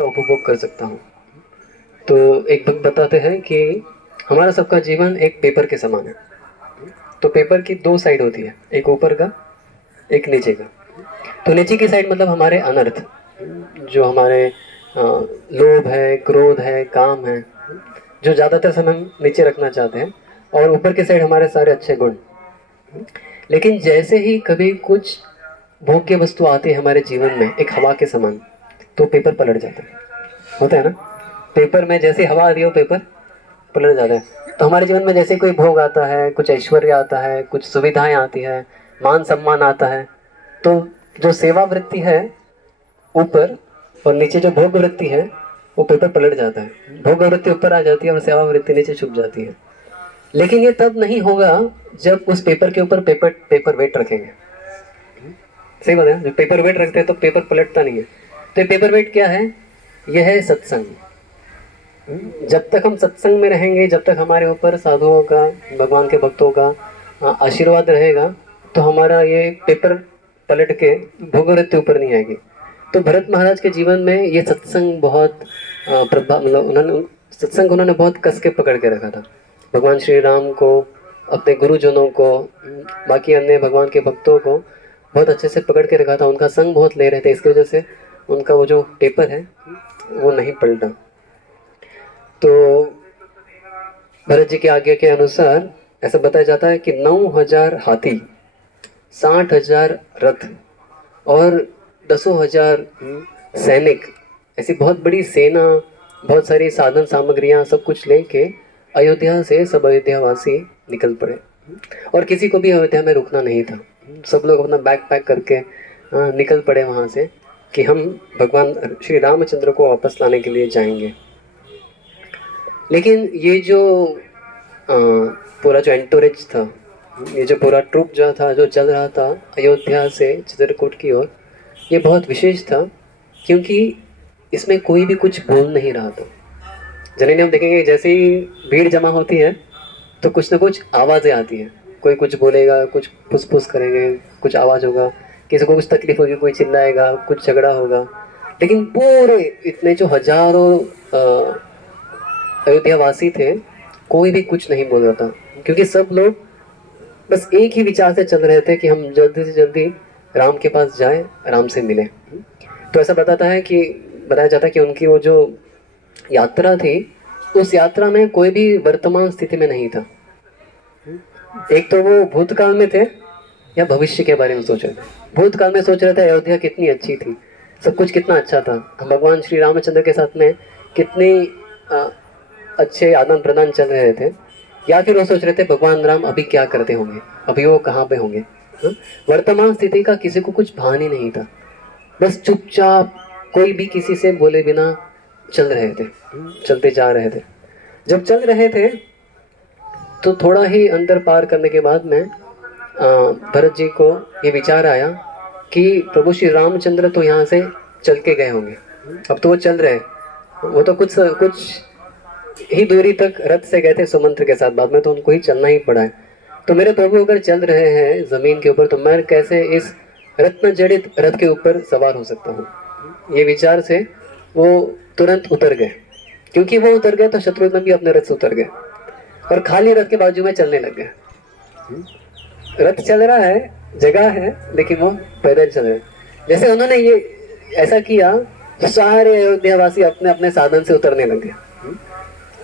का उपभोग कर सकता हूँ। तो एक भक्त बताते हैं कि हमारा सबका जीवन एक पेपर के समान है। तो पेपर की दो साइड होती है, एक ऊपर का, एक नीचे का। तो नीचे की साइड मतलब हमारे अनर्थ, जो हमारे लोभ है, क्रोध है, काम है, जो ज़्यादातर समय हम नीचे रखना चाहते हैं। और ऊपर की साइड हमारे सारे अच्छे गुण। लेकिन जैसे ही कभी कुछ भोग्य वस्तु आती है हमारे जीवन में एक हवा के समान, तो पेपर पलट जाता है। होता है ना, पेपर में जैसे हवा आ रही हो पेपर पलट जाता है। तो हमारे जीवन में जैसे कोई भोग आता है, कुछ ऐश्वर्य आता है, कुछ सुविधाएं आती है, मान सम्मान आता है, तो जो सेवा वृत्ति है ऊपर, और नीचे जो भोग वृत्ति है वो पेपर पलट जाता है। भोग वृत्ति ऊपर आ जाती है और सेवा वृत्ति नीचे छुप जाती है। लेकिन ये तब नहीं होगा जब उस पेपर के ऊपर पेपर वेट रखेंगे। सही बात है, जब पेपर वेट रखते हैं तो पेपर पलटता नहीं है। तो ये पेपर वेट क्या है? यह है सत्संग। जब तक हम सत्संग में रहेंगे, जब तक हमारे ऊपर साधुओं का, भगवान के भक्तों का आशीर्वाद रहेगा, तो हमारा ये पेपर पलट के भोगवृत्ति ऊपर नहीं आएगी। तो भरत महाराज के जीवन में ये सत्संग बहुत प्रभाव, मतलब उन्होंने बहुत कस के पकड़ के रखा था। भगवान श्री राम को, अपने गुरुजनों को, बाकी अन्य भगवान के भक्तों को बहुत अच्छे से पकड़ के रखा था। उनका संग बहुत ले रहे थे, इसकी वजह से उनका वो जो पेपर है वो नहीं पलटा। तो भरत जी की आज्ञा के अनुसार ऐसा बताया जाता है कि 9,000 हाथी, 60,000 रथ और 10,000 सैनिक, ऐसी बहुत बड़ी सेना, बहुत सारी साधन सामग्रियां, सब कुछ लेके अयोध्या से सब अयोध्यावासी निकल पड़े। और किसी को भी अयोध्या में रुकना नहीं था। सब लोग अपना बैग पैक करके निकल पड़े वहाँ से कि हम भगवान श्री रामचंद्र को वापस लाने के लिए जाएंगे। लेकिन ये जो पूरा जो एंटोरेज था, ये जो पूरा ट्रुप जो था, जो चल रहा था अयोध्या से चित्रकूट की ओर, ये बहुत विशेष था क्योंकि इसमें कोई भी कुछ बोल नहीं रहा था। जनरली हम देखेंगे जैसे ही भीड़ जमा होती है तो कुछ ना कुछ आवाज़ें आती हैं। कोई कुछ बोलेगा, कुछ फुस फुस करेंगे, कुछ आवाज़ होगा, किसी को कुछ तकलीफ होगी, कोई चिल्लाएगा, कुछ झगड़ा होगा। लेकिन पूरे इतने जो हजारों अयोध्यावासी थे, कोई भी कुछ नहीं बोल रहा था क्योंकि सब लोग बस एक ही विचार से चल रहे थे कि हम जल्दी से जल्दी राम के पास जाए, राम से मिले। तो ऐसा बताया जाता है कि उनकी वो जो यात्रा थी, उस यात्रा में कोई भी वर्तमान स्थिति में नहीं था। एक तो वो भूतकाल में थे या भविष्य के बारे में सोच रहे थे। भूतकाल में सोच रहे थे अयोध्या कितनी अच्छी थी, सब कुछ कितना अच्छा था, भगवान श्री रामचंद्र के साथ में कितनी अच्छे आदान प्रदान चल रहे थे। या फिर वो सोच रहे थे भगवान राम अभी क्या करते होंगे, अभी वो कहाँ पे होंगे। वर्तमान स्थिति का किसी को कुछ भान ही नहीं था। बस चुपचाप कोई भी किसी से बोले बिना चल रहे थे, चलते जा रहे थे। जब चल रहे थे तो थोड़ा ही अंदर पार करने के बाद में भरत जी को ये विचार आया कि प्रभु श्री रामचंद्र तो यहाँ से चल के गए होंगे, अब तो वो चल रहे हैं, वो तो कुछ ही दूरी तक रथ से गए थे सुमंत्र के साथ, बाद में तो उनको ही चलना ही पड़ा है। तो मेरे प्रभु अगर चल रहे हैं जमीन के ऊपर, तो मैं कैसे इस रत्न जड़ित रथ के ऊपर सवार हो सकता हूँ। ये विचार से वो तुरंत उतर गए। क्योंकि वो उतर गए तो शत्रुघ्न भी अपने रथ से उतर गए और खाली रथ के बाजू में चलने लग गए। रथ चल रहा है, जगह है, लेकिन वो पैदल चल रहे हैं। जैसे उन्होंने ये ऐसा किया तो सारे अयोध्यावासी अपने अपने साधन से उतरने लगे।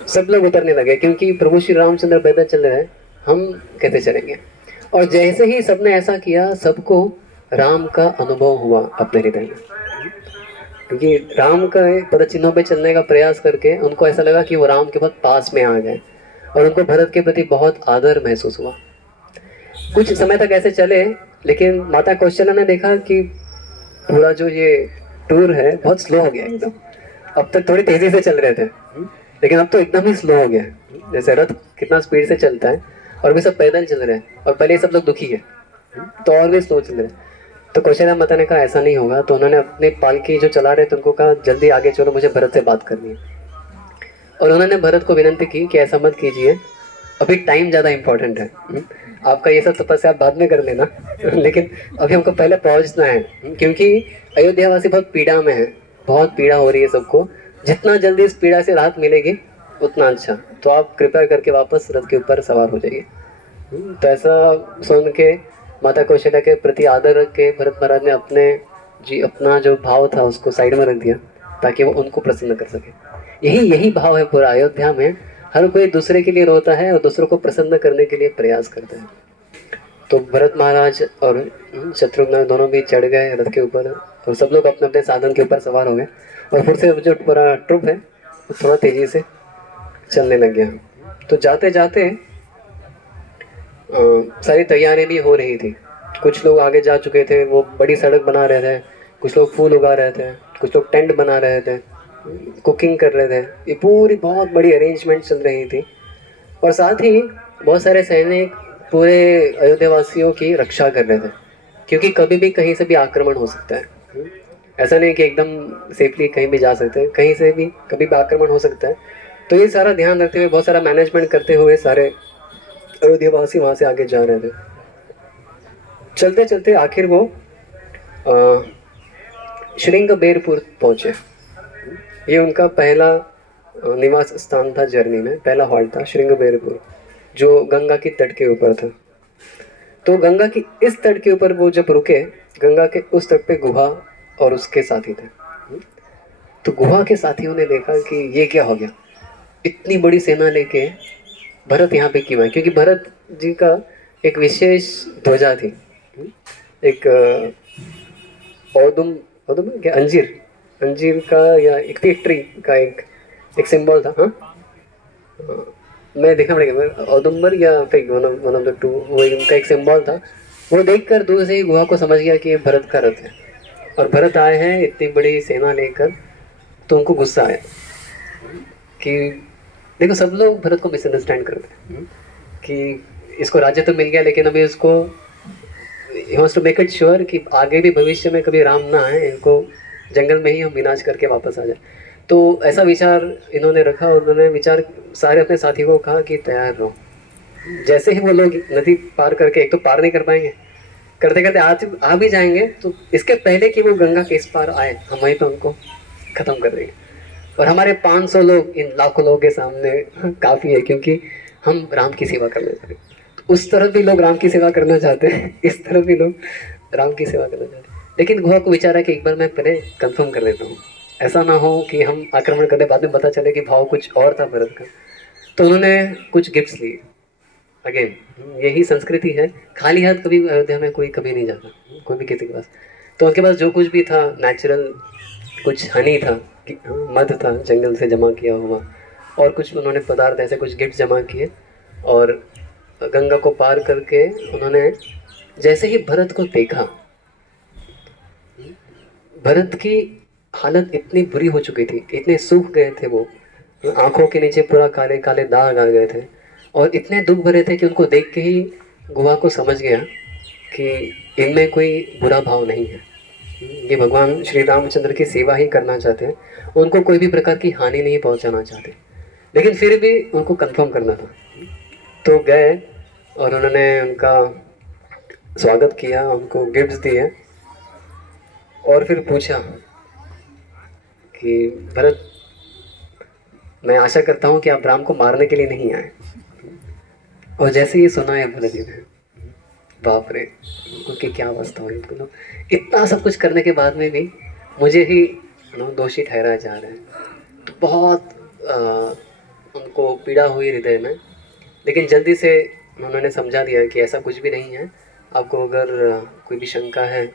सब लोग उतरने लगे क्योंकि प्रभु श्री रामचंद्र पैदल चल रहे हैं, हम कैसे चलेंगे। और जैसे ही सबने ऐसा किया, सबको राम का अनुभव हुआ अपने हृदय में। क्योंकि राम का पद चिन्हों पे चलने का प्रयास करके उनको ऐसा लगा कि वो राम के बहुत पास में आ गए और उनको भरत के प्रति बहुत आदर महसूस हुआ। कुछ समय तक ऐसे चले, लेकिन माता कौशल्या ने देखा कि पूरा जो ये टूर है बहुत स्लो हो गया एकदम। अब तक थोड़ी तेजी से चल रहे थे, लेकिन अब तो एकदम ही स्लो हो गया। जैसे रथ कितना स्पीड से चलता है और भी सब पैदल चल रहे हैं, और पहले ही सब लोग दुखी है तो और भी स्लो चल रहे हैं। तो कौशल्या माता ने कहा ऐसा नहीं होगा। तो उन्होंने अपनी पालकी जो चला रहे थे उनको कहा जल्दी आगे चलो, मुझे भरत से बात करनी है। और उन्होंने भरत को विनंती की कि ऐसा मत कीजिए, अभी टाइम ज़्यादा इम्पोर्टेंट है। आपका ये सब तपस्या आप बाद में कर लेना लेकिन अभी हमको पहले पहुंचना है, क्योंकि अयोध्यावासी बहुत पीड़ा में है। बहुत पीड़ा हो रही है सबको, जितना जल्दी इस पीड़ा से राहत मिलेगी उतना अच्छा, तो आप कृपया करके वापस रथ के ऊपर सवार हो जाइए। तो ऐसा सुन के माता कौशल्या के प्रति आदर रख के भरत महाराज ने अपना जो भाव था उसको साइड में रख दिया, ताकि वो उनको प्रसन्न कर सके। यही यही भाव है पूरा अयोध्या में। हर कोई दूसरे के लिए रोता है और दूसरों को प्रसन्न करने के लिए प्रयास करता है। तो भरत महाराज और शत्रुघ्न दोनों भी चढ़ गए रथ के ऊपर, और सब लोग अपने अपने साधन के ऊपर सवार हो गए, और फिर से जो पूरा ट्रुप है वो थोड़ा तेजी से चलने लग गया। तो जाते जाते सारी तैयारी भी हो रही थी। कुछ लोग आगे जा चुके थे, वो बड़ी सड़क बना रहे थे, कुछ लोग फूल उगा रहे थे, कुछ लोग टेंट बना रहे थे, कुकिंग कर रहे थे। ये पूरी बहुत बड़ी अरेंजमेंट चल रही थी। और साथ ही बहुत सारे सैनिक पूरे अयोध्या वासियों की रक्षा कर रहे थे, क्योंकि कभी भी कहीं से भी आक्रमण हो सकता है। ऐसा नहीं कि एकदम सेफली कहीं भी जा सकते हैं, कहीं से भी कभी भी आक्रमण हो सकता है। तो ये सारा ध्यान रखते हुए, बहुत सारा मैनेजमेंट करते हुए सारे अयोध्यावासी वहाँ से आगे जा रहे थे। चलते चलते आखिर वो श्रृंगबेरपुर पहुँचे। ये उनका पहला निवास स्थान था, जर्नी में पहला हॉल्ट था श्रृंगबेरपुर, जो गंगा की तट के ऊपर था। तो गंगा की इस तट के ऊपर वो जब रुके, गंगा के उस तट पे गुहा और उसके साथी थे। तो गुहा के साथियों ने देखा कि ये क्या हो गया, इतनी बड़ी सेना लेके भरत यहाँ पे क्यों है, क्योंकि भरत जी का एक विशेष ध्वजा थी, एक औदुम औदुम क्या अंजीर अंजीर का या एक ट्री का एक सिंबल था। हाँ, मैं देखना पड़ेगा, औदुम्बर या fig, one of the two, वो उनका एक सिंबल था। वो देखकर दूर से ही गुहा को समझ गया कि ये भरत का रथ है, और भरत आए हैं इतनी बड़ी सेना लेकर। तो उनको गुस्सा आया कि देखो, सब लोग भरत को मिसअंडरस्टैंड करते हैं कि इसको राज्य तो मिल गया, लेकिन अभी उसको ही wants to make it sure कि आगे भी भविष्य में कभी राम ना आए, इनको जंगल में ही हम विनाश करके वापस आ जाए। तो ऐसा विचार इन्होंने रखा, और उन्होंने विचार सारे अपने साथियों को कहा कि तैयार रहो। जैसे ही वो लोग नदी पार करके, एक तो पार नहीं कर पाएंगे, करते करते आ भी जाएंगे, तो इसके पहले कि वो गंगा के इस पार आए, हम वहीं पर उनको ख़त्म कर देंगे। और हमारे 500 लोग इन लाखों लोगों के सामने काफ़ी है, क्योंकि हम राम की सेवा करना चाहते हैं। तो उस तरफ भी लोग राम की सेवा करना चाहते हैं, इस तरफ भी लोग राम की सेवा करना चाहते हैं। लेकिन गुहा को विचारा कि एक बार मैं पहले कंफर्म कर देता हूँ, ऐसा ना हो कि हम आक्रमण करने बाद में पता चले कि भाव कुछ और था भरत का। तो उन्होंने कुछ गिफ्ट्स लिए। अगेन यही संस्कृति है, खाली हाथ कभी अयोध्या में कोई कभी नहीं जाता, कोई भी किसी के पास। तो उनके पास जो कुछ भी था नेचुरल, कुछ हनी था, मध था जंगल से जमा किया हुआ, और कुछ उन्होंने पदार्थ ऐसे कुछ गिफ्ट जमा किए। और गंगा को पार करके उन्होंने जैसे ही भरत को देखा, भरत की हालत इतनी बुरी हो चुकी थी, इतने सूख गए थे वो, आंखों के नीचे पूरा काले काले दाग आ गए थे, और इतने दुख भरे थे कि उनको देख के ही गुहा को समझ गया कि इनमें कोई बुरा भाव नहीं है, ये भगवान श्री रामचंद्र की सेवा ही करना चाहते हैं, उनको कोई भी प्रकार की हानि नहीं पहुंचाना चाहते। लेकिन फिर भी उनको कंफर्म करना था। तो गए और उन्होंने उनका स्वागत किया, उनको गिफ्ट्स दिए, और फिर पूछा कि भरत, मैं आशा करता हूँ कि आप राम को मारने के लिए नहीं आए। और जैसे ही सुना है भरत जी ने, बाप रे, उनकी क्या अवस्था हुई। मतलब इतना सब कुछ करने के बाद में भी मुझे ही दोषी ठहराया जा रहा है। तो बहुत उनको पीड़ा हुई हृदय में। लेकिन जल्दी से उन्होंने समझा दिया कि ऐसा कुछ भी नहीं है, आपको अगर कोई भी शंका है।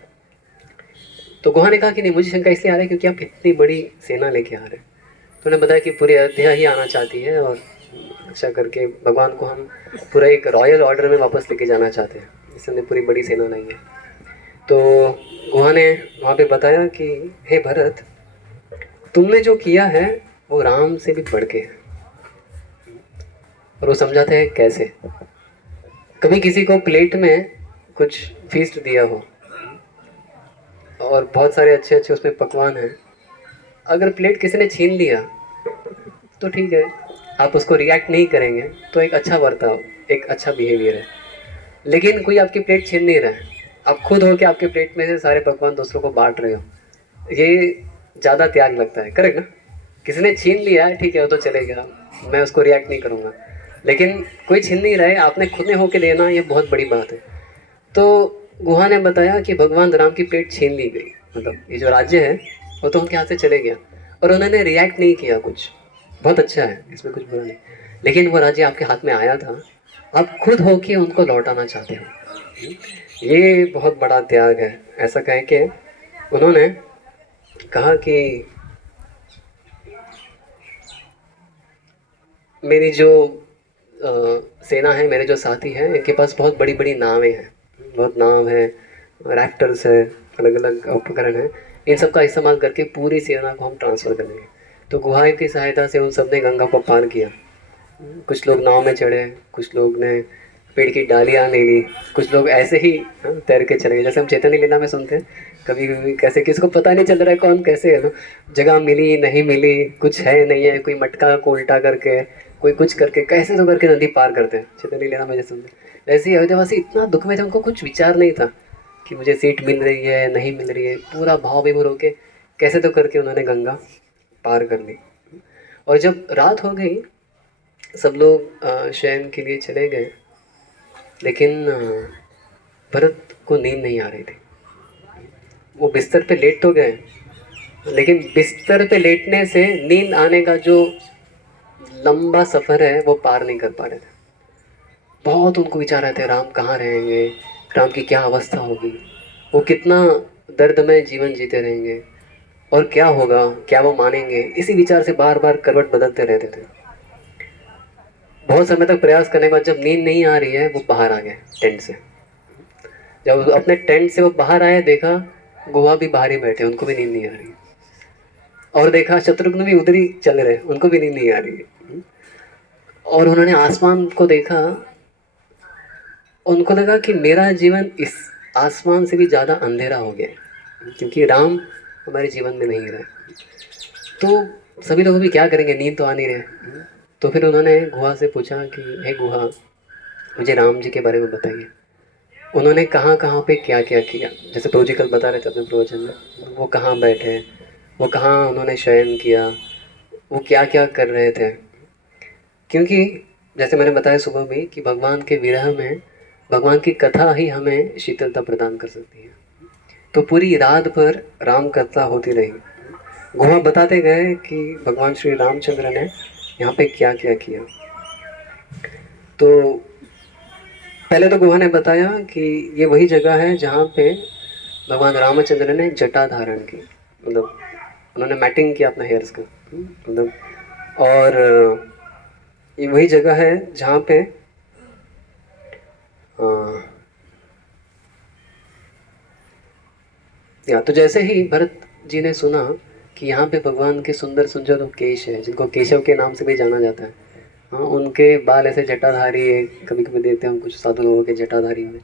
तो गुहा ने कहा कि नहीं, मुझे शंका इसलिए आ रही है क्योंकि आप इतनी बड़ी सेना लेके आ रहे हैं। तो उन्होंने बताया कि पूरी अयोध्या ही आना चाहती है, और अच्छा करके भगवान को हम पूरा एक रॉयल ऑर्डर में वापस लेके जाना चाहते हैं, इसलिए पूरी बड़ी सेना लाई है। तो गुहा ने वहाँ पे बताया कि हे भरत, तुमने जो किया है वो राम से भी बढ़ के है। और वो समझाते हैं कैसे। कभी किसी को प्लेट में कुछ फीस्ट दिया हो और बहुत सारे अच्छे अच्छे उसमें पकवान हैं, अगर प्लेट किसी ने छीन लिया तो ठीक है, आप उसको रिएक्ट नहीं करेंगे, तो एक अच्छा बर्ताव, एक अच्छा बिहेवियर है। लेकिन कोई आपकी प्लेट छीन नहीं रहा है, आप खुद हो के आपके प्लेट में से सारे पकवान दूसरों को बांट रहे हो, ये ज़्यादा त्याग लगता है, करेक्ट ना? किसी ने छीन लिया है, ठीक है वो तो चलेगा, मैं उसको रिएक्ट नहीं करूँगा, लेकिन कोई छीन नहीं रहे, आपने खुद ने होके लेना, ये बहुत बड़ी बात है। तो गुहा ने बताया कि भगवान राम की पेट छीन ली गई, मतलब ये जो राज्य है वो तो उनके हाथ से चले गया, और उन्होंने रिएक्ट नहीं किया कुछ, बहुत अच्छा है, इसमें कुछ बुरा नहीं। लेकिन वो राज्य आपके हाथ में आया था, आप खुद होके उनको लौटाना चाहते हो, ये बहुत बड़ा त्याग है। ऐसा कह के उन्होंने कहा कि मेरी जो सेना है, मेरे जो साथी हैं, इनके पास बहुत बड़ी बड़ी नावें हैं, बहुत नाव है, रैफ्टर्स है, अलग अलग उपकरण हैं, इन सब का इस्तेमाल करके पूरी सेना को हम ट्रांसफ़र कर देंगे। तो गुहा की सहायता से उन सब ने गंगा को पार किया। कुछ लोग नाव में चढ़े, कुछ लोग ने पेड़ की डालियाँ ले ली, कुछ लोग ऐसे ही तैर के चले गए, जैसे हम चैतन्य लीला में सुनते हैं कभी कभी कैसे किसको पता नहीं चल रहा है कौन कैसे है ना, जगह मिली नहीं मिली, कुछ है नहीं है, कोई मटका को उल्टा करके, कोई कुछ करके, कैसे तो करके नदी पार करते हैं, चैतन्य लीला में जैसे सुनते हैं। ऐसे ही अयोध्यावासी इतना दुख में थे, उनको कुछ विचार नहीं था कि मुझे सीट मिल रही है नहीं मिल रही है, पूरा भाव विभोर होके कैसे तो करके उन्होंने गंगा पार कर ली। और जब रात हो गई, सब लोग शयन के लिए चले गए, लेकिन भरत को नींद नहीं आ रही थी। वो बिस्तर पे लेट तो गए, लेकिन बिस्तर पे लेटने से नींद आने का जो लंबा सफ़र है वो पार नहीं कर पा रहे थे। बहुत उनको विचार आते, राम कहाँ रहेंगे, राम की क्या अवस्था होगी, वो कितना दर्दमय जीवन जीते रहेंगे, और क्या होगा, क्या वो मानेंगे, इसी विचार से बार बार करवट बदलते रहते थे। बहुत समय तक प्रयास करने के बाद जब नींद नहीं आ रही है, वो बाहर आ गए टेंट से। जब अपने टेंट से वो बाहर आए, देखा गुहा भी बाहर ही बैठे, उनको भी नींद नहीं आ रही है, और देखा शत्रुघ्न भी उधर ही चल रहे, उनको भी नींद नहीं आ रही है। और उन्होंने आसमान को देखा, उनको लगा कि मेरा जीवन इस आसमान से भी ज़्यादा अंधेरा हो गया है, क्योंकि राम हमारे जीवन में नहीं रहे। तो सभी लोग भी क्या करेंगे, नींद तो आ नहीं रहे। तो फिर उन्होंने गुहा से पूछा कि हे गुहा, मुझे राम जी के बारे में बताइए, उन्होंने कहाँ कहाँ पे क्या क्या किया। जैसे प्रभु जी कल बता रहे थे अपने प्रवचन में, वो कहाँ बैठे, वो कहाँ उन्होंने शयन किया, वो क्या क्या कर रहे थे। क्योंकि जैसे मैंने बताया सुबह भी कि भगवान के विरह में भगवान की कथा ही हमें शीतलता प्रदान कर सकती है। तो पूरी रात भर राम कथा होती रही। गुहा बताते गए कि भगवान श्री रामचंद्र ने यहाँ पे क्या क्या किया। तो पहले तो गुहा ने बताया कि ये वही जगह है जहाँ पे भगवान रामचंद्र ने जटा धारण की, मतलब उन्होंने मैटिंग किया अपना हेयर्स का, मतलब, और ये वही जगह है जहाँ पे या तो जैसे ही भरत जी ने सुना कि यहाँ पे भगवान के सुंदर सुंदर केश है, जिनको केशव के नाम से भी जाना जाता है, हाँ, उनके बाल ऐसे जटाधारी है, कभी कभी देते हैं हम कुछ साधु लोगों के जटाधारी में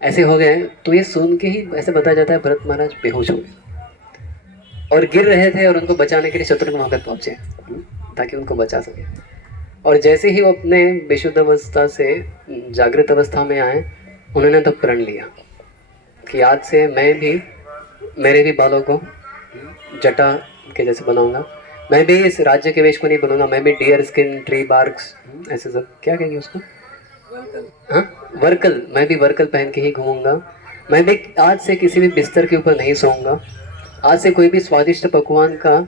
ऐसे हो गए। तो ये सुन के ही ऐसे बताया जाता है भरत महाराज बेहोश हो गए और गिर रहे थे, और उनको बचाने के लिए शत्रुघ्न वहाँ पे पहुँचे ताकि उनको बचा सके। और जैसे ही वो अपने बेशुद्ध अवस्था से जागृत अवस्था में आए, उन्होंने तब प्रण लिया कि आज से मैं भी, मेरे भी बालों को जटा के जैसे बनाऊंगा, मैं भी इस राज्य के वेश को नहीं बनूंगा, मैं भी डियर स्किन ट्री बार्क्स ऐसे सब क्या कहेंगे उसको, हाँ वर्कल, मैं भी वर्कल पहन के ही घूमूंगा, मैं भी आज से किसी भी बिस्तर के ऊपर नहीं सोऊंगा, आज से कोई भी स्वादिष्ट पकवान का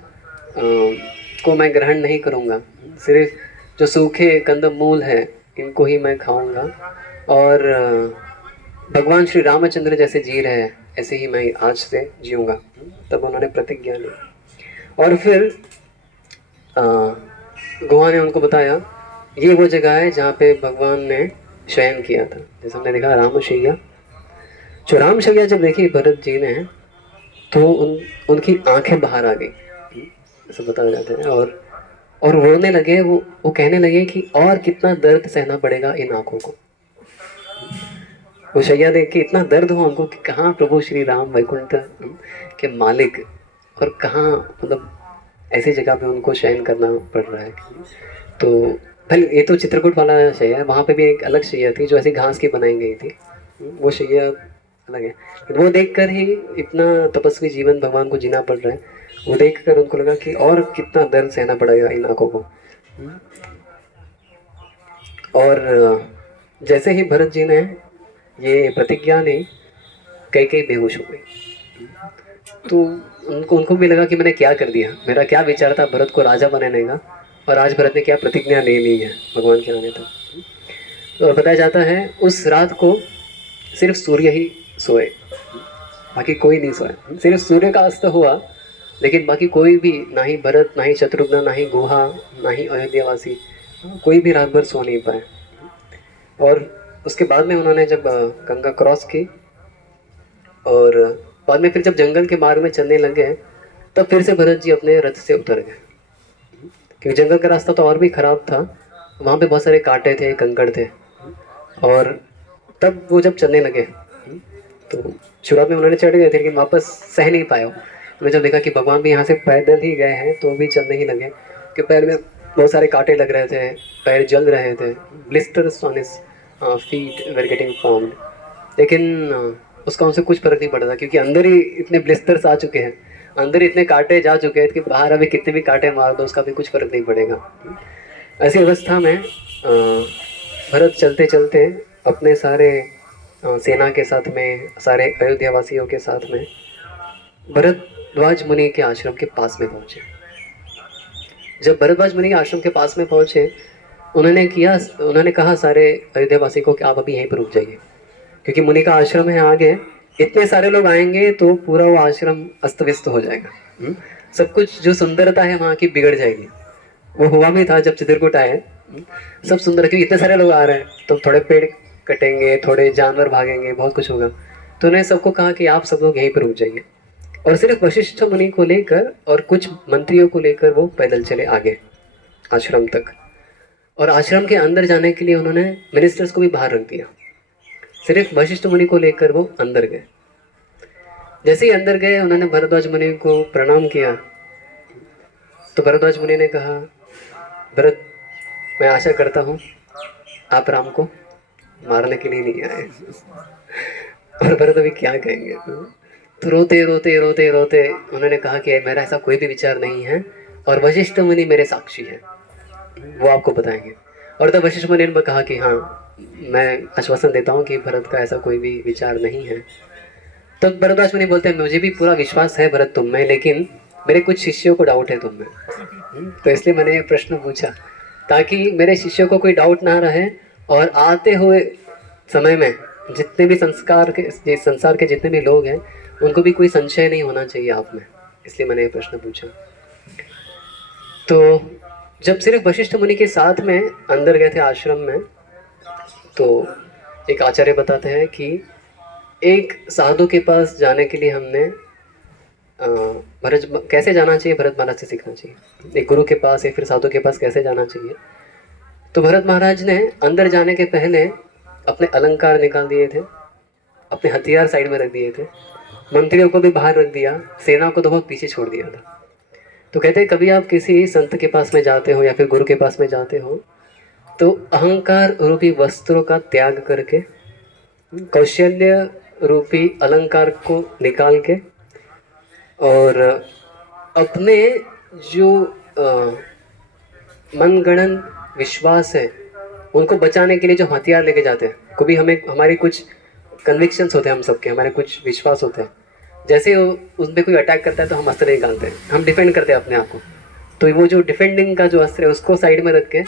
को मैं ग्रहण नहीं करूंगा, सिर्फ जो सूखे कंदमूल है इनको ही मैं खाऊंगा, और भगवान श्री रामचंद्र जैसे जी रहे हैं ऐसे ही मैं आज से जीऊँगा। तब उन्होंने प्रतिज्ञा ली। और फिर गुहा ने उनको बताया ये वो जगह है जहाँ पे भगवान ने शयन किया था। जैसे हमने देखा रामशैया, जो रामशैया जब देखी भरत जी ने, तो उनकी आंखें बाहर आ गई, ऐसा बताया जाता है, और रोने लगे। वो कहने लगे कि और कितना दर्द सहना पड़ेगा इन आंखों को। वो शैया देख के इतना दर्द हुआ उनको कि कहाँ प्रभु श्री राम वैकुंठ के मालिक, और कहाँ मतलब ऐसी जगह पे उनको शयन करना पड़ रहा है। तो भले ये तो चित्रकूट वाला शैया है, वहाँ पे भी एक अलग शैया थी जो ऐसी घास की बनाई गई थी, वो शैया अलग है। वो देखकर ही इतना तपस्वी जीवन भगवान को जीना पड़ रहा है, वो देख कर उनको लगा कि और कितना दर्द सहना पड़ेगा इन आंखों को। और जैसे ही भरत जी ने ये प्रतिज्ञा ली, कई बेहोश हो गई। तो उनको उनको भी लगा कि मैंने क्या कर दिया, मेरा क्या विचार था भरत को राजा बनाने का, और आज भरत ने क्या प्रतिज्ञा ले ली है भगवान के आने तक। और बताया जाता है उस रात को सिर्फ सूर्य ही सोए, बाकी कोई नहीं सोया। सिर्फ सूर्य का अस्त हुआ, लेकिन बाकी कोई भी, ना ही भरत, ना ही शत्रुघ्न, ना ही गुहा, ना ही अयोध्यावासी, कोई भी रात भर सो नहीं पाए। और उसके बाद में उन्होंने जब गंगा क्रॉस की, और बाद में फिर जब जंगल के मार्ग में चलने लग गए, तब फिर से भरत जी अपने रथ से उतर गए, क्योंकि जंगल का रास्ता तो और भी खराब था, वहाँ पे बहुत सारे कांटे थे, कंकड़ थे। और तब वो जब चलने लगे, तो शुरुआत में उन्होंने चढ़ गए थे, लेकिन वापस सह नहीं पाए। उन्होंने जब देखा कि भगवान भी यहाँ से पैदल ही गए हैं, तो भी चलने ही लगे, कि पैर में बहुत सारे कांटे लग रहे थे, पैर जल रहे थे, blisters on his feet were getting formed. लेकिन उसका उनसे कुछ फर्क नहीं पड़ा था, क्योंकि अंदर ही इतने ब्लिस्टर्स आ चुके हैं, अंदर इतने कांटे जा चुके हैं कि बाहर अभी कितने भी कांटे मार दो उसका भी कुछ फर्क नहीं पड़ेगा। ऐसी अवस्था में भरत चलते चलते अपने सारे सेना के साथ में, सारे अयोध्या वासियों के साथ में भरद्वाज मुनि के आश्रम के पास में पहुंचे। जब भरद्वाज मुनि के आश्रम के पास में पहुंचे, उन्होंने कहा सारे अयोध्या वासी को कि आप अभी यहीं पर रुक जाइए, क्योंकि मुनि का आश्रम है आगे, इतने सारे लोग आएंगे तो पूरा वो आश्रम अस्त व्यस्त हो जाएगा। सब कुछ जो सुंदरता है वहाँ की बिगड़ जाएगी। वो हुआ भी था जब चित्रकूट आए, सब सुंदर, क्योंकि इतने सारे लोग आ रहे हैं, तो थोड़े पेड़ कटेंगे, थोड़े जानवर भागेंगे, बहुत कुछ होगा। तो उन्होंने सबको कहा कि आप सब लोग यहीं पर रुक जाइए, और सिर्फ वशिष्ठ मुनि को लेकर और कुछ मंत्रियों को लेकर वो पैदल चले आगे आश्रम तक। और आश्रम के अंदर जाने के लिए उन्होंने मिनिस्टर्स को भी बाहर रख दिया, सिर्फ वशिष्ठ मुनि को लेकर वो अंदर गए। जैसे ही अंदर गए, उन्होंने भरद्वाज मुनि को प्रणाम किया। तो भरद्वाज मुनि ने कहा, भरत, मैं आशा करता हूँ आप राम को मारने के लिए नहीं आए। और भरत अभी क्या कहेंगे। तो रोते रोते रोते रोते उन्होंने कहा कि मेरा ऐसा कोई भी विचार नहीं है, और वशिष्ठ मुनि मेरे साक्षी है, वो आपको बताएंगे। और तब वशिष्ठ मुनि ने कहा कि हाँ, मैं आश्वासन देता हूँ कि भरत का ऐसा कोई भी विचार नहीं है। तब भरद्वाज मुनि बोलते हैं, मुझे भी पूरा विश्वास है भरत तुम में, लेकिन मेरे कुछ शिष्यों को डाउट है तुम में, तो इसलिए मैंने ये प्रश्न पूछा, ताकि मेरे शिष्यों को कोई डाउट ना रहे, और आते हुए समय में जितने भी संसार के जितने भी लोग हैं, उनको भी कोई संशय नहीं होना चाहिए आप में, इसलिए मैंने ये प्रश्न पूछा। तो जब सिर्फ वशिष्ठ मुनि के साथ में अंदर गए थे आश्रम में, तो एक आचार्य बताते हैं कि एक साधु के पास जाने के लिए हमने कैसे जाना चाहिए, भरत महाराज से सीखना चाहिए। एक गुरु के पास या फिर साधु के पास कैसे जाना चाहिए, तो भरत महाराज ने अंदर जाने के पहले अपने अलंकार निकाल दिए थे, अपने हथियार साइड में रख दिए थे, मंत्रियों को भी बाहर रख दिया, सेना को तो बहुत पीछे छोड़ दिया था। तो कहते हैं कभी आप किसी संत के पास में जाते हो या फिर गुरु के पास में जाते हो, तो अहंकार रूपी वस्त्रों का त्याग करके कौशल्य रूपी अलंकार को निकाल के, और अपने जो मनगणन विश्वास है उनको बचाने के लिए जो हथियार लेके जाते हैं, कभी हमें हमारे कुछ कन्विक्शंस होते हैं, हम सबके हमारे कुछ विश्वास होते हैं, जैसे उस पर कोई अटैक करता है तो हम अस्त्र निकालते हैं, हम डिफेंड करते हैं अपने आप को। तो वो जो डिफेंडिंग का जो अस्त्र है उसको साइड में रख के,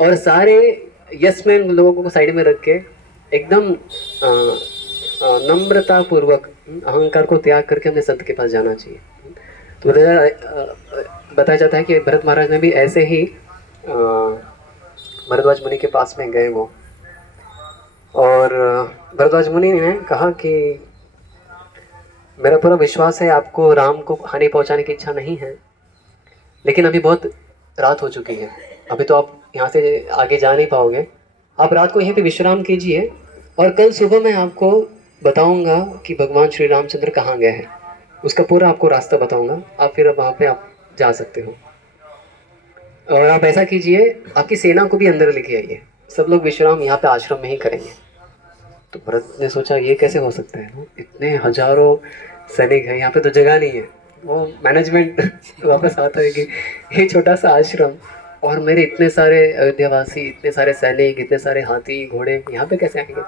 और सारे यसमैन लोगों को साइड में रख के, एकदम नम्रतापूर्वक अहंकार को त्याग करके हमें संत के पास जाना चाहिए। तो बताया जाता है कि भरत महाराज ने भी ऐसे ही भरद्वाज मुनि के पास में गए वो, और भरद्वाज मुनि ने कहा कि मेरा पूरा विश्वास है आपको राम को हानि पहुंचाने की इच्छा नहीं है, लेकिन अभी बहुत रात हो चुकी है, अभी तो आप यहाँ से आगे जा नहीं पाओगे, आप रात को यहीं पे विश्राम कीजिए, और कल सुबह मैं आपको बताऊंगा कि भगवान श्री रामचंद्र कहाँ गए हैं, उसका पूरा आपको रास्ता बताऊंगा, आप फिर वहाँ पे आप जा सकते हो। और आप ऐसा कीजिए, आपकी सेना को भी अंदर लेके आइए, सब लोग विश्राम यहाँ पे आश्रम में ही करेंगे। तो भरत ने सोचा ये कैसे हो सकता है, इतने हजारों सैनिक हैं, यहाँ पे तो जगह नहीं है, वो मैनेजमेंट वापस आता है कि ये छोटा सा आश्रम और मेरे इतने सारे अयोध्यावासी, इतने सारे सैनिक, इतने सारे हाथी घोड़े यहाँ पे कैसे आएंगे।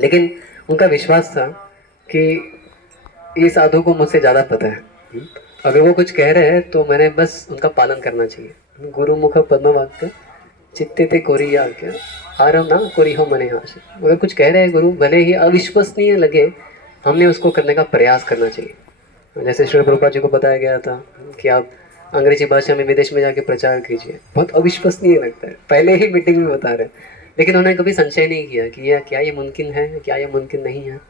लेकिन उनका विश्वास था कि ये साधु को मुझसे ज़्यादा पता है। अगर वो कुछ कह रहे हैं तो मैंने बस उनका पालन करना चाहिए। गुरु मुख पद्मवाक्य चित्ते ते कोरिया क्या आरम ना कोरी हो मने आश। अगर कुछ कह रहे हैं गुरु, भले ही अविश्वसनीय लगे, हमने उसको करने का प्रयास करना चाहिए। जैसे श्री प्रभुपाद जी को बताया गया था कि आप अंग्रेजी भाषा में विदेश में जाके प्रचार कीजिए। बहुत अविश्वसनीय लगता है, पहले ही मीटिंग में बता रहे हैं, लेकिन उन्होंने कभी संशय नहीं किया कि यह क्या ये मुमकिन है, क्या ये मुमकिन नहीं है।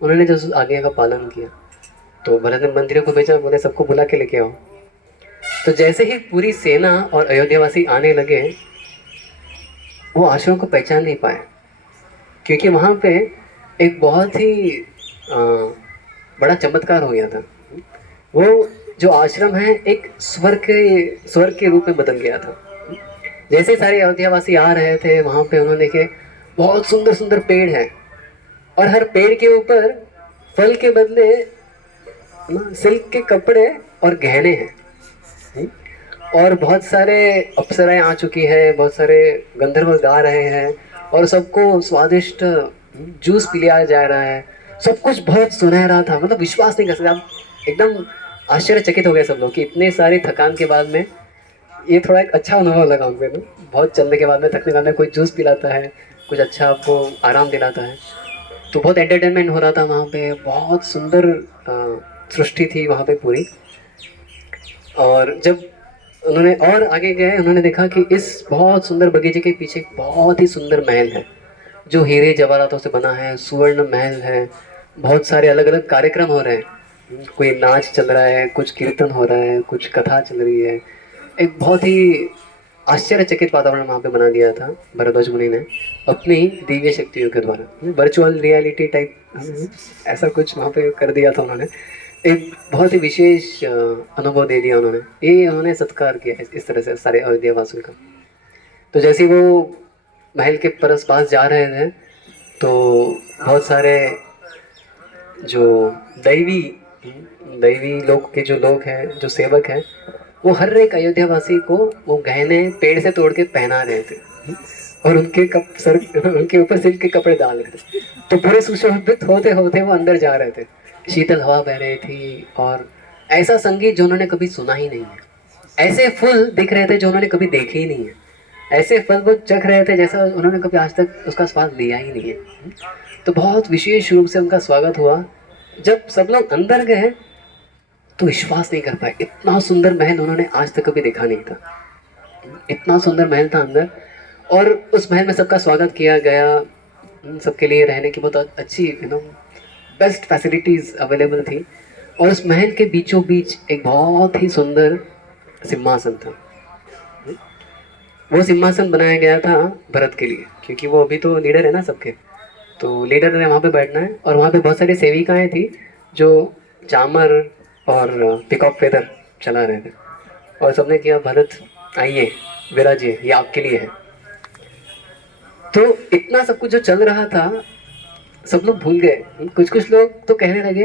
उन्होंने जो आज्ञा का पालन किया। तो भरत ने मंत्रियों को भेजा, बोले सबको बुला के लेके आओ। तो जैसे ही पूरी सेना और अयोध्यावासी आने लगे, वो आश्रम को पहचान नहीं पाए, क्योंकि वहाँ पे एक बहुत ही बड़ा चमत्कार हो गया था। वो जो आश्रम है एक स्वर्ग के रूप में बदल गया था। जैसे सारे अयोध्यावासी आ रहे थे, वहाँ पे उन्होंने देखे बहुत सुंदर सुंदर पेड़ है और हर पेड़ के ऊपर फल के बदले सिल्क के कपड़े और गहने हैं। और बहुत सारे अप्सराएं आ चुकी है, बहुत सारे गंधर्व गा रहे हैं और सबको स्वादिष्ट जूस पिलाया जा रहा है। सब कुछ बहुत सुनहरा था, मतलब विश्वास नहीं कर सकते आप। एकदम आश्चर्यचकित हो गए सब लोग कि इतने सारे थकान के बाद में ये थोड़ा एक अच्छा अनुभव लगा उनको ना। बहुत चलने के बाद में, थकने के बाद में कोई जूस पिलाता है, कुछ अच्छा आपको आराम दिलाता है। तो बहुत एंटरटेनमेंट हो रहा था वहाँ पे। बहुत सुंदर सृष्टि थी वहाँ पे पूरी। और जब उन्होंने और आगे गए, उन्होंने देखा कि इस बहुत सुंदर बगीचे के पीछे बहुत ही सुंदर महल है जो हीरे जवाहरातों से बना है, सुवर्ण महल है। बहुत सारे अलग अलग कार्यक्रम हो रहे हैं, कोई नाच चल रहा है, कुछ कीर्तन हो रहा है, कुछ कथा चल रही है। एक बहुत ही आश्चर्यचकित वातावरण वहाँ पे बना दिया था भरद्वाज मुनि ने अपनी दिव्य शक्तियों के द्वारा। वर्चुअल रियलिटी टाइप ऐसा कुछ वहाँ पे कर दिया था उन्होंने। एक बहुत ही विशेष अनुभव दे दिया उन्होंने। ये उन्होंने सत्कार किया इस तरह से सारे अयोध्यावासियों का। तो जैसे वो महल के पास जा रहे थे, तो बहुत सारे जो दैवी दैवी लोग के जो लोग हैं, जो सेवक हैं, वो हर एक अयोध्यावासी को वो गहने पेड़ से तोड़ के पहना रहे थे और उनके ऊपर सिल्क के कपड़े डाल रहे थे। तो पूरे सुशोभित होते होते वो अंदर जा रहे थे। शीतल हवा बह रही थी और ऐसा संगीत जो उन्होंने कभी सुना ही नहीं है। ऐसे फूल दिख रहे थे जो उन्होंने कभी देखे ही नहीं है। ऐसे फल वो चख रहे थे जैसा उन्होंने कभी आज तक उसका स्वाद लिया ही नहीं है। तो बहुत विशेष रूप से उनका स्वागत हुआ। जब सब लोग अंदर गए तो विश्वास नहीं कर पाए, इतना सुंदर महल उन्होंने आज तक कभी देखा नहीं था। इतना सुंदर महल था अंदर, और उस महल में सबका स्वागत किया गया। सबके लिए रहने की बहुत अच्छी बेस्ट फैसिलिटीज़ अवेलेबल थी। और उस महल के बीचों बीच एक बहुत ही सुंदर सिंहासन था। वो सिंहासन बनाया गया था भरत के लिए, क्योंकि वो अभी तो लीडर है ना सबके। तो लीडर ने वहाँ पे बैठना है, और वहाँ पे बहुत सारी सेविकाएं थी जो चामर और पिकॉक फेदर चला रहे थे। और सबने किया, भरत आइए विराजिए, ये आपके लिए है। तो इतना सब कुछ जो चल रहा था सब लोग भूल गए। कुछ कुछ लोग तो कहने लगे,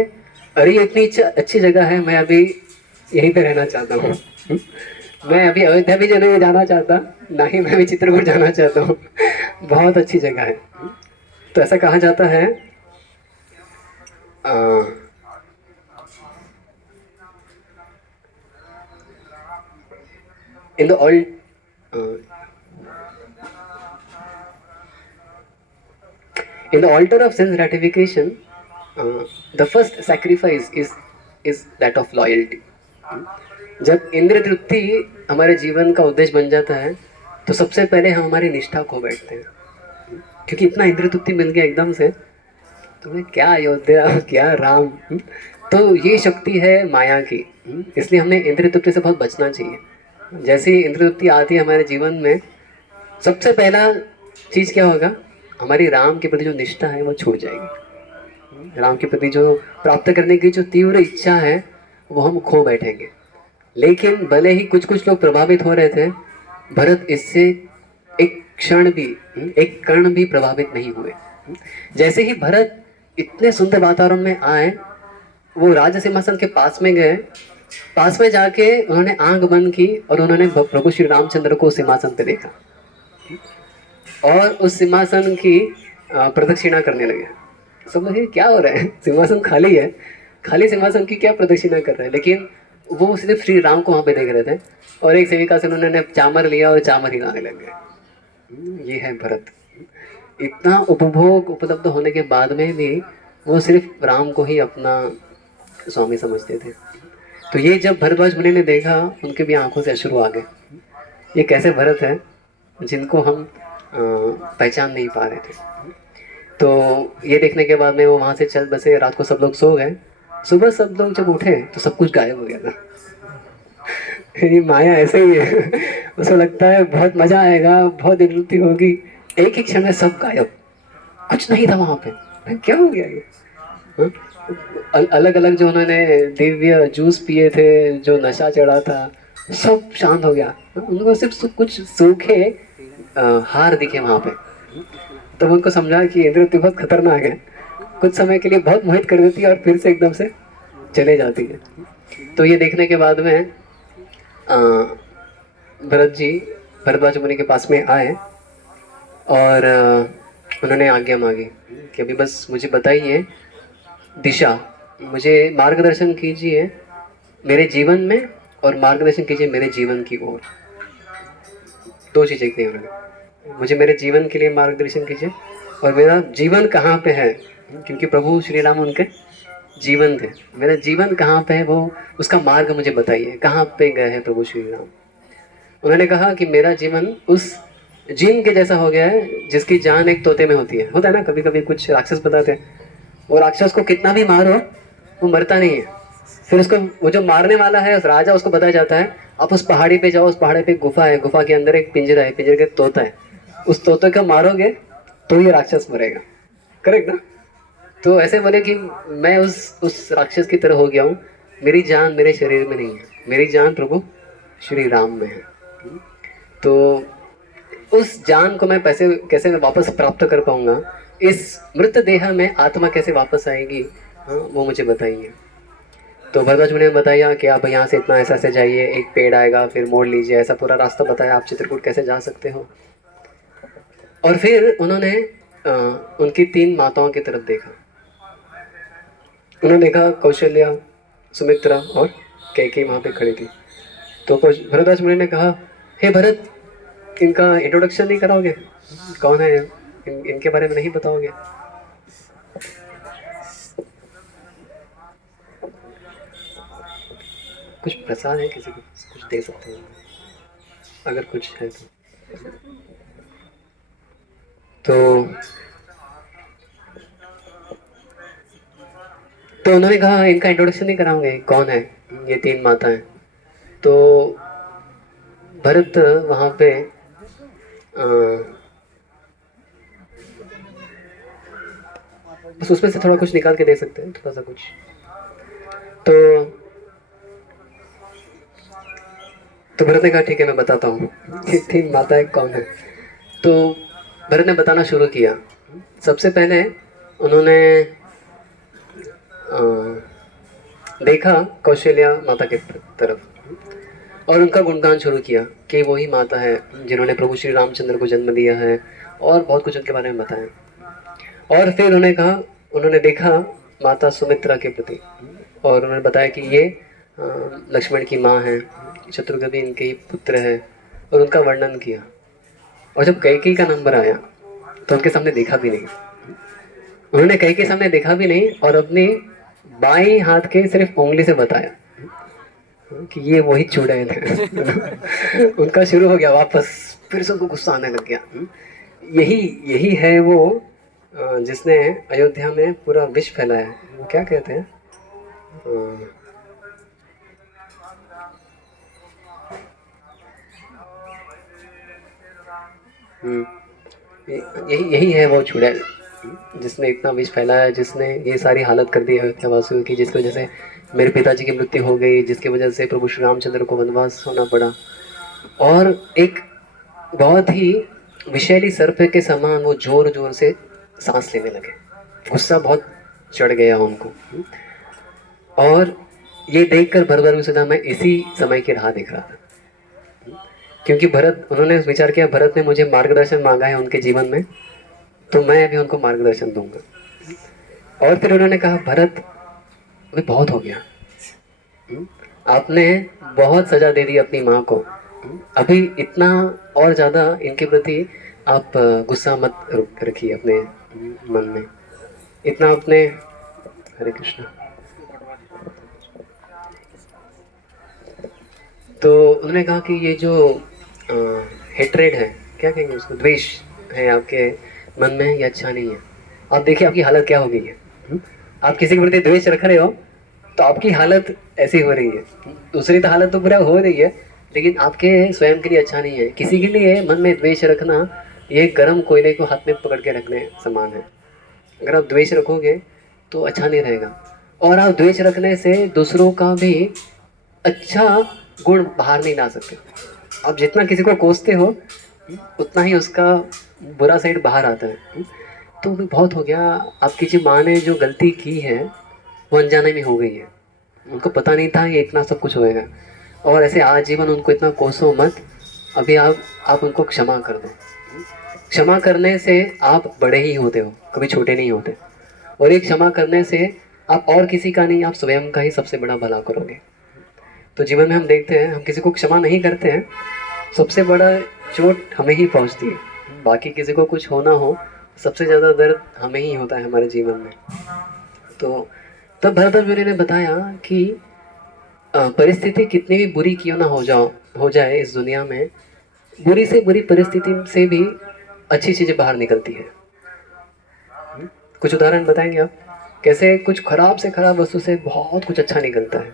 अरे इतनी अच्छी जगह है, मैं अभी यहीं पे रहना चाहता हूँ। मैं अभी अयोध्या भी नहीं जाना चाहता, ना ही मैं भी चित्रकूट जाना चाहता हूँ। बहुत अच्छी जगह है। तो ऐसा कहा जाता है in the all in the altar of sense gratification, the first sacrifice is that of loyalty. जब इंद्र तृप्ति हमारे जीवन का उद्देश्य बन जाता है तो सबसे पहले हम हमारी निष्ठा खो बैठते हैं, क्योंकि इतना इंद्र तृप्ति मिल गया एकदम से, तुम्हें क्या अयोध्या, क्या राम। तो ये शक्ति है माया की। इसलिए हमें इंद्र तृप्ति से बहुत बचना चाहिए। जैसे ही इंद्र तृप्ति आती है हमारे जीवन में, सबसे पहला चीज़ क्या होगा, हमारी राम के प्रति जो निष्ठा है वो छूट जाएगी। राम के प्रति जो प्राप्त करने की जो तीव्र इच्छा है वो हम खो बैठेंगे। लेकिन भले ही कुछ कुछ लोग प्रभावित हो रहे थे, भरत इससे एक क्षण भी, एक कण भी प्रभावित नहीं हुए। जैसे ही भरत इतने सुंदर वातावरण में आए, वो राज सिंहासन के पास में गए पास में जाके उन्होंने आंख बंद की और उन्होंने प्रभु श्री रामचंद्र को सिंहासन पे देखा और उस सिंहासन की प्रदक्षिणा करने लगे। सब लोग, "ये क्या हो रहा है? सिंहासन खाली है, खाली सिंहासन की क्या प्रदक्षिणा कर रहे हैं?" लेकिन वो सिर्फ श्री राम को वहां पे देख रहे थे और एक सेविका से उन्होंने चामर लिया और चामर हिलाने लग गए। ये है भरत। इतना उपभोग उपलब्ध होने के बाद में भी वो सिर्फ राम को ही अपना स्वामी समझते थे। तो ये जब भरद्वाज मुनि ने देखा, उनके भी आंखों से अश्रु आ गए। ये कैसे भरत है जिनको हम पहचान नहीं पा रहे थे। तो ये देखने के बाद में वो वहाँ से चल बसे। रात को सब लोग सो गए। सुबह सब लोग जब उठे तो सब कुछ गायब हो गया था। ये माया ऐसे ही है। उसको लगता है बहुत मजा आएगा, बहुत दिलचस्पी होगी, एक ही क्षण में सब गायब, कुछ नहीं था वहाँ पे। क्या हो गया ये? अलग अलग जो उन्होंने दिव्य जूस पिए थे, जो नशा चढ़ा था, सब शांत हो गया। उनको सिर्फ कुछ सूखे हार दिखे वहाँ पे। तब उनको समझा कि इंद्र बहुत खतरनाक है, कुछ समय के लिए बहुत मोहित कर देती है और फिर से एकदम से चले जाती है। तो ये देखने के बाद में भरत जी भरद्वाज मुनि के पास में आए और उन्होंने आज्ञा मांगी कि अभी बस मुझे बताइए दिशा, मुझे मार्गदर्शन कीजिए मेरे जीवन में और मार्गदर्शन कीजिए मेरे जीवन की ओर। दो चीज़ें कही उन्होंने, मुझे मेरे जीवन के लिए मार्गदर्शन कीजिए और मेरा जीवन कहाँ पे है, क्योंकि प्रभु श्री राम उनके जीवन थे। मेरा जीवन कहाँ पे है, वो उसका मार्ग मुझे बताइए, कहाँ पे गए हैं प्रभु श्री राम। उन्होंने कहा कि मेरा जीवन उस जिन के जैसा हो गया है जिसकी जान एक तोते में होती है। होता है ना, कभी कभी कुछ राक्षस बताते हैं, और राक्षस को कितना भी मारो वो मरता नहीं है। फिर उसको वो जो मारने वाला है उस राजा, उसको बताया जाता है आप उस पहाड़ी पे जाओ, उस पहाड़ी पे गुफा है, गुफा के अंदर एक पिंजरा है, पिंजरे के तोता है, उस तोते को मारोगे तो ये राक्षस मरेगा। करेक्ट ना? तो ऐसे बोले कि मैं उस राक्षस की तरह हो गया हूँ, मेरी जान मेरे शरीर में नहीं है, मेरी जान प्रभु श्री राम में है। तो उस जान को मैं कैसे मैं वापस प्राप्त कर पाऊंगा, इस मृत देह में आत्मा कैसे वापस आएगी, हाँ वो मुझे बताइए। तो भरद्वाज मुनि ने बताया कि आप यहाँ से इतना ऐसा से जाइए, एक पेड़ आएगा, फिर मोड़ लीजिए, ऐसा पूरा रास्ता बताया, आप चित्रकूट कैसे जा सकते हो। और फिर उन्होंने उनकी 3 माताओं की तरफ देखा। उन्होंने देखा कौशल्या, सुमित्रा और कैकेयी वहाँ पे खड़ी थी। तो भरद्वाज मुनि ने कहा, हे भरत, इनका इंट्रोडक्शन नहीं कराओगे? कौन है इनके बारे में नहीं बताओगे? कुछ प्रसाद है, किसी को कुछ दे सकते हैं अगर कुछ है तो उन्होंने कहा इनका इंट्रोडक्शन नहीं कराओगे, कौन है ये 3 माताएं? तो भरत वहाँ पे बस उसमें से थोड़ा कुछ निकाल के दे सकते हैं, थोड़ा सा कुछ। तो भरत ने कहा ठीक है मैं बताता हूँ ये 3 माताएं कौन है। तो भरत ने बताना शुरू किया। सबसे पहले उन्होंने देखा कौशल्या माता के तरफ और उनका गुणगान शुरू किया कि वही माता है जिन्होंने प्रभु श्री रामचंद्र को जन्म दिया है, और बहुत कुछ उनके बारे में बताया। और फिर उन्होंने देखा माता सुमित्रा के प्रति, और उन्होंने बताया कि ये लक्ष्मण की माँ है, शत्रुघ्न भी इनके ही पुत्र है, और उनका वर्णन किया। और जब कैकेयी का नंबर आया तो उनके सामने देखा भी नहीं, उन्होंने कैकेयी के सामने देखा भी नहीं, और अपनी बाईं हाथ के सिर्फ उंगली से बताया कि ये वही चुड़ैल है। उनका शुरू हो गया वापस, फिर से उनको गुस्सा आने लग गया। यही है वो जिसने अयोध्या में पूरा विष फैलाया है। वो क्या कहते हैं, यही है वो चुड़ैल जिसने इतना विष फैलाया, जिसने ये सारी हालत कर दी अयोध्या वासियों की, जिसकी वजह से मेरे पिताजी की मृत्यु हो गई, जिसकी वजह से प्रभु श्री रामचंद्र को वनवास होना पड़ा। और एक बहुत ही विषैली सर्प के समान वो जोर जोर से सांस लेने लगे, गुस्सा बहुत चढ़ गया उनको। और ये देखकर भरत भी सोचा मैं इसी समय की राह देख रहा था, क्योंकि भरत, उन्होंने विचार किया भरत ने मुझे मार्गदर्शन मांगा है उनके जीवन में, तो मैं अभी उनको मार्गदर्शन दूंगा। और फिर उन्होंने कहा भरत अभी बहुत हो गया, आपने बहुत सजा दे दी अपनी माँ को, अभी इतना और ज़्यादा इनके प्रति आप गुस्सा मत रखिए अपने मन में, इतना अपने, हरे कृष्णा। तो उन्होंने कहा कि ये जो हेट्रेड है, क्या कहेंगे उसको, द्वेष है आपके मन में, ये अच्छा नहीं है। आप देखिए आपकी हालत क्या हो गई है। आप किसी के प्रति द्वेष रख रहे हो तो आपकी हालत ऐसी हो रही है। दूसरी तो हालत तो पूरा हो रही है, लेकिन आपके स्वयं के लिए अच्छा नहीं है। किसी के लिए मन में द्वेष रखना ये गर्म कोयले को हाथ में पकड़ के रखने समान है। अगर आप द्वेष रखोगे तो अच्छा नहीं रहेगा, और आप द्वेष रखने से दूसरों का भी अच्छा गुण बाहर नहीं ला सकते। आप जितना किसी को कोसते हो उतना ही उसका बुरा साइड बाहर आता है। तो भी बहुत हो गया, आपकी जो माँ ने जो गलती की है वो अनजाने में हो गई है, उनको पता नहीं था ये इतना सब कुछ होएगा। और ऐसे आजीवन उनको इतना कोसो मत, अभी आप उनको क्षमा कर दो। क्षमा करने से आप बड़े ही होते हो, कभी छोटे नहीं होते। और ये क्षमा करने से आप और किसी का नहीं, आप स्वयं का ही सबसे बड़ा भला करोगे। तो जीवन में हम देखते हैं, हम किसी को क्षमा नहीं करते हैं, सबसे बड़ा चोट हमें ही पहुंचती है। बाकी किसी को कुछ होना हो, सबसे ज़्यादा दर्द हमें ही होता है हमारे जीवन में। तो तब भरतमुनि ने बताया कि परिस्थिति कितनी भी बुरी क्यों ना हो जाए इस दुनिया में, बुरी से बुरी परिस्थिति से भी अच्छी चीज़ें बाहर निकलती है। कुछ उदाहरण बताएंगे आप, कैसे कुछ खराब से खराब वस्तु से बहुत कुछ अच्छा निकलता है।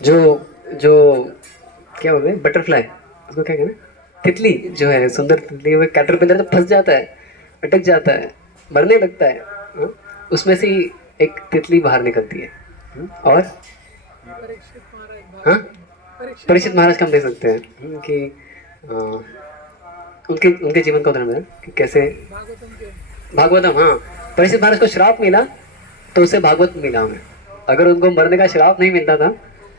जो जो क्या बोलते हैं, बटरफ्लाई, उसको क्या कहते हैं, तितली जो है, सुंदर तितली, वो कैटरपिलर जब फंस जाता है, अटक जाता है, मरने लगता है, हाँ? उसमें से ही एक तितली बाहर निकलती है। और हाँ, परीक्षित महाराज का हम देख सकते हैं कि उनके उनके जीवन का उदाहरण है कि कैसे भागवतम, हाँ, परीक्षित महाराज को श्राप मिला तो उसे भागवत मिला हमें। अगर उनको मरने का श्राप नहीं मिलता था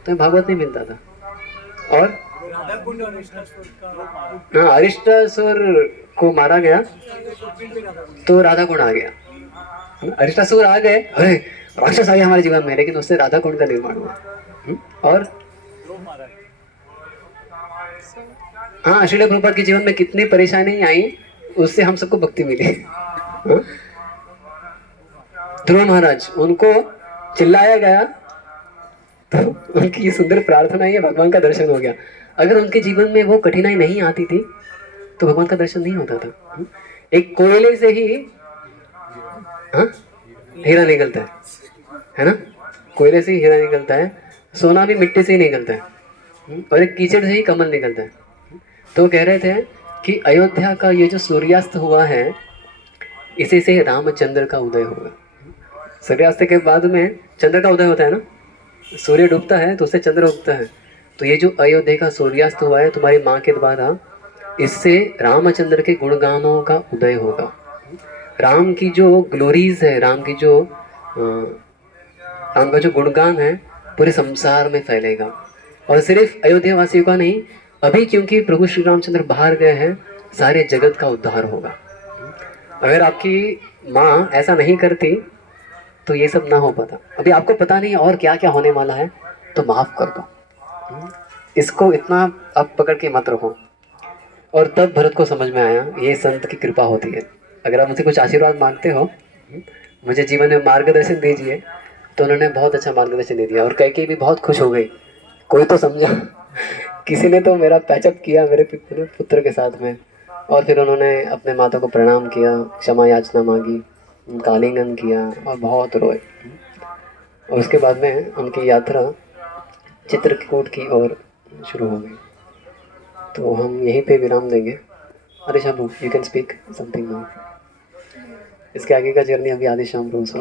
तो भागवत नहीं मिलता था। और हाँ, अरिष्टासुर को मारा गया तो राधा कुंड आ गया। अरिष्टासुर आ गए, अरे राक्षस आ गया हमारे जीवन में, लेकिन उससे राधा कुंड का निर्माण हुआ। और हाँ, श्रील प्रभुपाद के जीवन में कितनी परेशानी आई, उससे हम सबको भक्ति मिली। ध्रुव महाराज, उनको चिल्लाया गया तो उनकी ये सुंदर प्रार्थना है, भगवान का दर्शन हो गया। अगर उनके जीवन में वो कठिनाई नहीं आती थी तो भगवान का दर्शन नहीं होता था। एक कोयले से ही हाँ हीरा निकलता है ना, कोयले से ही हीरा निकलता है, सोना भी मिट्टी से ही निकलता है, और एक कीचड़ से ही कमल निकलता है। तो कह रहे थे कि अयोध्या का ये जो सूर्यास्त हुआ है, इसी से रामचंद्र का उदय होगा। सूर्यास्त के बाद में चंद्र का उदय होता है ना, सूर्य डूबता है तो उससे चंद्र उगता है। तो ये जो अयोध्या का सूर्यास्त हुआ है तुम्हारी माँ के द्वारा, इससे रामचंद्र के गुणगानों का उदय होगा। राम की जो ग्लोरीज है, राम का जो गुणगान है पूरे संसार में फैलेगा। और सिर्फ अयोध्या वासियों का नहीं, अभी क्योंकि प्रभु श्री रामचंद्र बाहर गए हैं, सारे जगत का उद्धार होगा। अगर आपकी माँ ऐसा नहीं करती तो ये सब ना हो पाता। अभी आपको पता नहीं और क्या क्या होने वाला है, तो माफ कर दो, इसको इतना आप पकड़ के मत रखो। और तब भरत को समझ में आया ये संत की कृपा होती है। अगर आप मुझसे कुछ आशीर्वाद मांगते हो, मुझे जीवन में मार्गदर्शन दीजिए, तो उन्होंने बहुत अच्छा मार्गदर्शन दे दिया। और कैकेयी भी बहुत खुश हो गई, कोई तो समझा, किसी ने तो मेरा पैचअप किया मेरे पुत्र के साथ में। और फिर उन्होंने अपने माता को प्रणाम किया, क्षमा याचना मांगी, उनका आलिंगन किया और बहुत रोए। और उसके बाद में उनकी यात्रा चित्रकूट की ओर शुरू हो गई। तो हम यहीं पे विराम देंगे। अरे शाम, you can speak something now. इसके आगे का जर्नी अभी आदि शाम सुना।